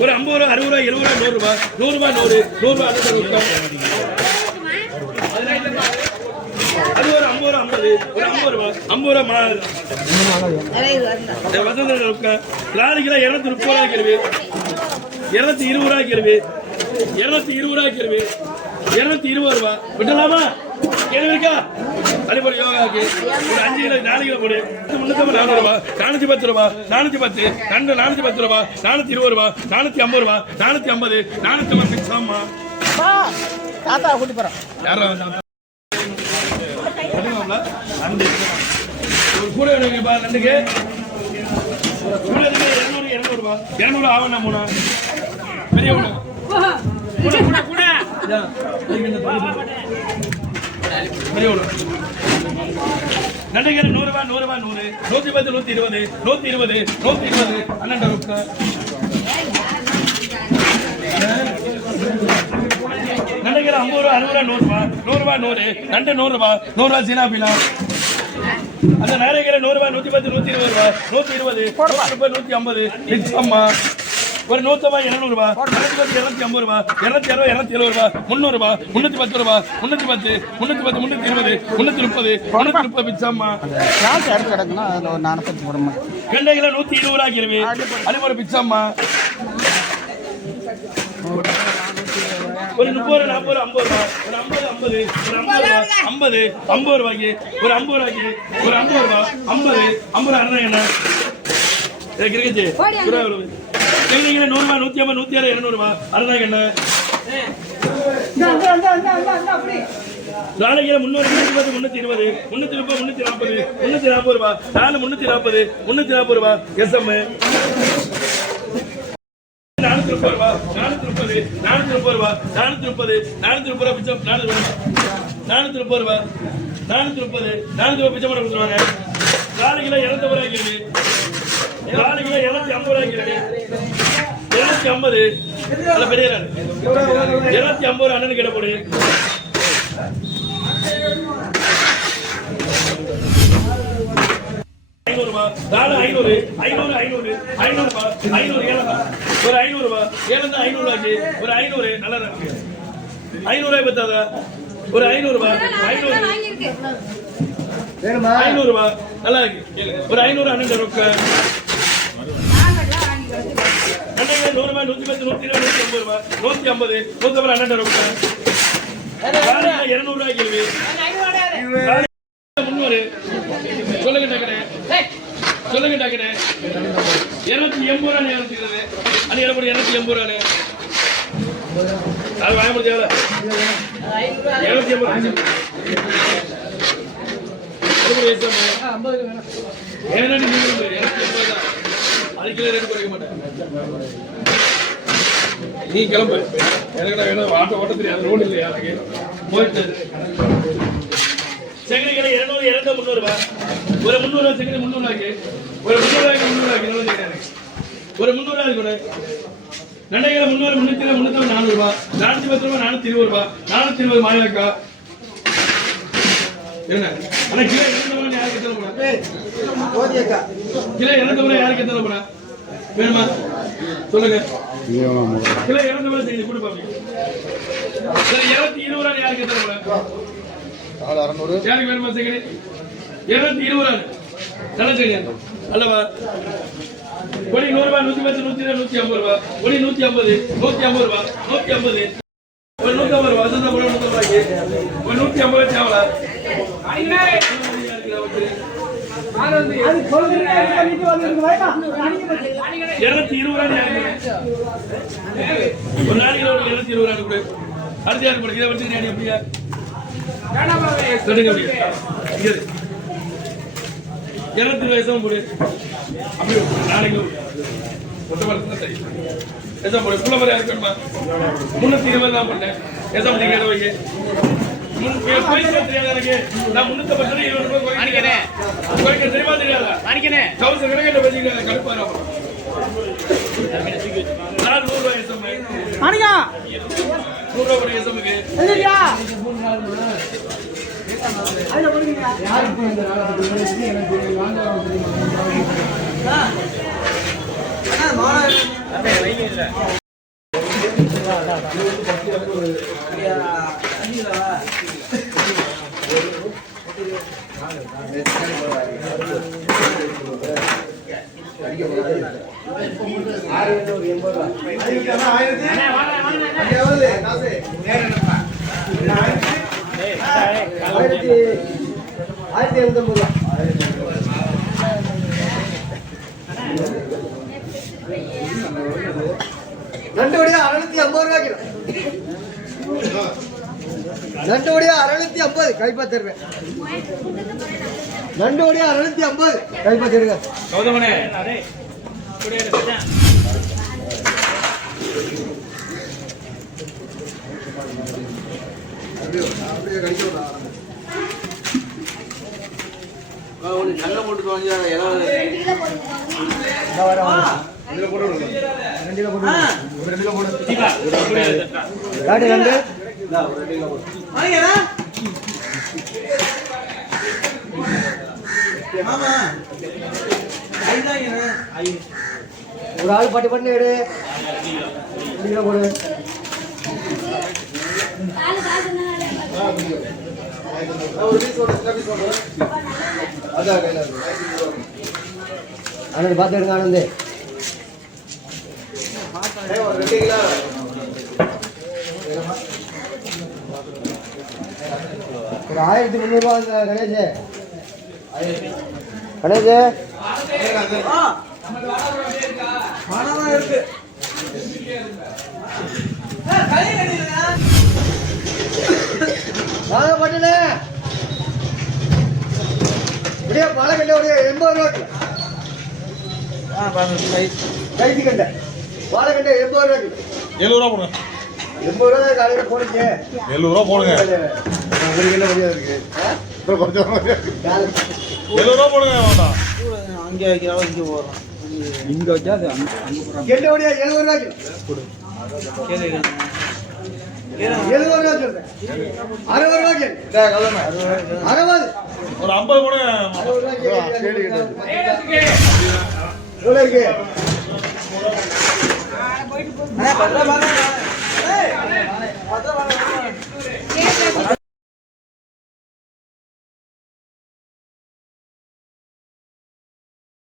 ஒரு 50 ரூபா 60 ரூபா 70 ரூபா 100 ரூபா 100 ரூபா 100 ரூபா அது ஒரு 50 ரூபா 50 ஒரு 50 ரூபா 50 ரூபா மாறு வசந்த லாரிக்கு 230 ரூபா கிலோ 220 ரூபா கிலோ 220 ரூபா கிலோ 220 ரூபா விட்டலாமா கேள்வி இருக்கா அடிப்படை யோகாக்கு ஒரு 5 கிலோ 4 கிலோ போடு 350 ரூபா 410 ரூபா 410 410 ரூபா 420 ரூபா 450 ரூபா 450 450 பிக்ஸாமா தாத்தா கூட்டி போறோம் யாரா ஒரு கூட பா நண்டுக்கு கூட 200 ரூபா 200 ஆவணா மூணா பெரிய ஒண்ணு கூட கூட பெரிய ஒண்ணு நண்டுக்கு 100 ரூபா 100 ரூபா 100 110 120 120 120 12 ரூபா நண்டுக்கு 50 ரூபா 60 ரூபா 100 ரூபா 100 ரூபா 100 நண்டு 100 ரூபா 100 ரூபா சீனாபிலா அந்த நேரங்கிற 100 ரூபா 110 120 ரூபா 120 150 நிச்சயமா ஒரு 150 200 ரூபா 250 ரூபா 260 270 ரூபா 300 ரூபா 310 ரூபா 310 320 330 330 பிச்சம்மா கிளாஸ் எடுத்து கிடக்குன்னா அதுல ஒரு 40 போடுமா கண்டைகள 120 ரூபா கிலோ அது ஒரு பிச்சம்மா ஒரு 30 40 50 ரூபா ஒரு 50 50 50 ரூபாய்க்கு ஒரு 50 ரூபாய்க்கு ஒரு 50 ரூபா 50 50 அண்ணா என்ன கிரிக்கெட் கேள்விங்கள 100 ரூபா 150 160 200 ரூபா அண்ணா என்ன நாளைக்கு 300 320 320 330 340 ரூபா 340 340 ரூபா எஸ்எம் 430 ரூபா 430 ரூபா 430 ரூபா பிச்சம் 430 ரூபா 430 பிச்சம் பண்ண கொடுத்துருவாங்க 4 கிலோ 200 ரூபாய் கிலோ 4 கிலோ 250 ரூபாய் கிலோ 250 அல்ல பெரிய 250 அண்ணனுக்கு இட போடு ரூபா 500 500 500 500 ரூபா 500 ஏலதா ஒரு 500 ரூபா ஏலதா 500 ரூபாய்க்கு ஒரு 500 நல்லா இருக்கு 500 ரூபாய் பத்தாதா ஒரு 500 ரூபா 500 வேணுமா 500 ரூபா நல்லா இருக்கு ஒரு 500 அண்ணன் ரொக்க அண்ணன் 100 ரூபாய் 110 120 150 ரூபா 150 150 அண்ணன் ரொக்க 200 ரூபாய் கேள்வி 300 சொல்லுங்க டக்கரே சொல்லுங்க டக்கரே 280 ரூபாய் நேரத்துக்கு அது எவ்வளவு 280 ரூபாய் அது வாங்க முடியல 280 நீ கிளம்பு எனக்கு ஆட்டோ ஓட்ட தெரியாது ரோடு இல்லையா போயிட்டு செகண்ட் கடை 200 300 ரூபாய் ஒரு 300 ரூபாய் செகண்ட் 300 ரூபாய்க்கு ஒரு 300 ரூபாய்க்கு 300 ரூபாய்க்கு ஒரு 300 ரூபாய் கூட நண்டைகளை 300 300 400 ரூபாய் 410 ரூபாய் 420 ரூபாய் 420 மாயக்கா என்ன அண்ணா கிலோ 200 ரூபாய் யாருக்கு தர போறா ஓதியக்கா கிலோ 200 ரூபாய் யாருக்கு தர போறா வேணுமா சொல்லுங்க கிலோ 200 ரூபாய் செஞ்சு கொடு பாப்பீங்க சரி 220 ரூபாய் யாருக்கு தர போறா 600 யாருக்கு வேணுமா செகண்ட் 220 ரூபாய் நல்ல செய்யுங்க அல்லவா ஒளி 100 ரூபாய் 110 150 ரூபாய் ஒளி 150 150 ரூபாய் 150 ஒரு 150 ரூபாய் வசந்த போட 150 ரூபாய்க்கு ஒரு 150 சேவலா அது சொல்றீங்க பண்ணிட்டு வந்து வைமா 220 ரூபாய் ஒரு நாளைக்கு 220 ரூபாய் கொடு அடுத்து யாருக்கு போடு இத வச்சு நீ அப்படியே சொல்லுங்க அப்படியே 220 வயசும் போடு அப்படியே நாளைக்கு ஒட்ட வரது சரி ஏதோ போடு புள்ள மாதிரி யாருக்கு வேணுமா 320 தான் பண்ணேன் ஏதோ நீங்க எதை வைங்க பைசா தெரியாது எனக்கு நான் 310 20 ரூபாய் குறைக்கிறேன் குறைக்க தெரியுமா தெரியாதா குறைக்கிறேன் கவுச கணக்கிட்ட வச்சிருக்கேன் கடுப்பாரா 100 ரூபாய் எஸ்எம் அணியா 100 ரூபாய் எஸ்எம்க்கு இல்லையா அதுல போடுங்க யாருக்கு இந்த எனக்கு வாங்க தெரியுமா அண்ணா மாடா நண்டுவடியா 650 ரூபா கிலோ. நண்டுவடியா 650 கைப்பா தருவேன். நண்டுவடியா 650 கைப்பா தருங்க. கௌதமனே நல்ல போட்டு வாங்கி ஒரு ஆள் பட்டு பண்ணி எடு. போடு ஆனந்த் பார்த்து எடுங்க. ஆனந்த் ஒரு 1300 ரூபா கணேஷ். கணேஷ் பட்டுனே இப்படியே மழை கண்டை 80 ரூபா. கைது கண்டை வாழை கண்டை 80 ரூபா. 70 ரூபா போடுங்க. 80 ரூபா காலையில் போடுங்க. 70 ரூபா போடுங்க. ஒரு கிலோ மரியாதை இருக்கு. 70 ரூபா போடுங்க. வேண்டாம் அங்கே இங்கே போகிறோம். இங்கே வச்சா அது கெண்டை ஒடியா 70 ரூபா கிலோ. 70 ரூபா சொல்றேன். 60 ரூபா கேள். 60 ஒரு 50 போடுங்க. 60 ரூபா கேள். எவ்வளோ இருக்கு? பத்திரம்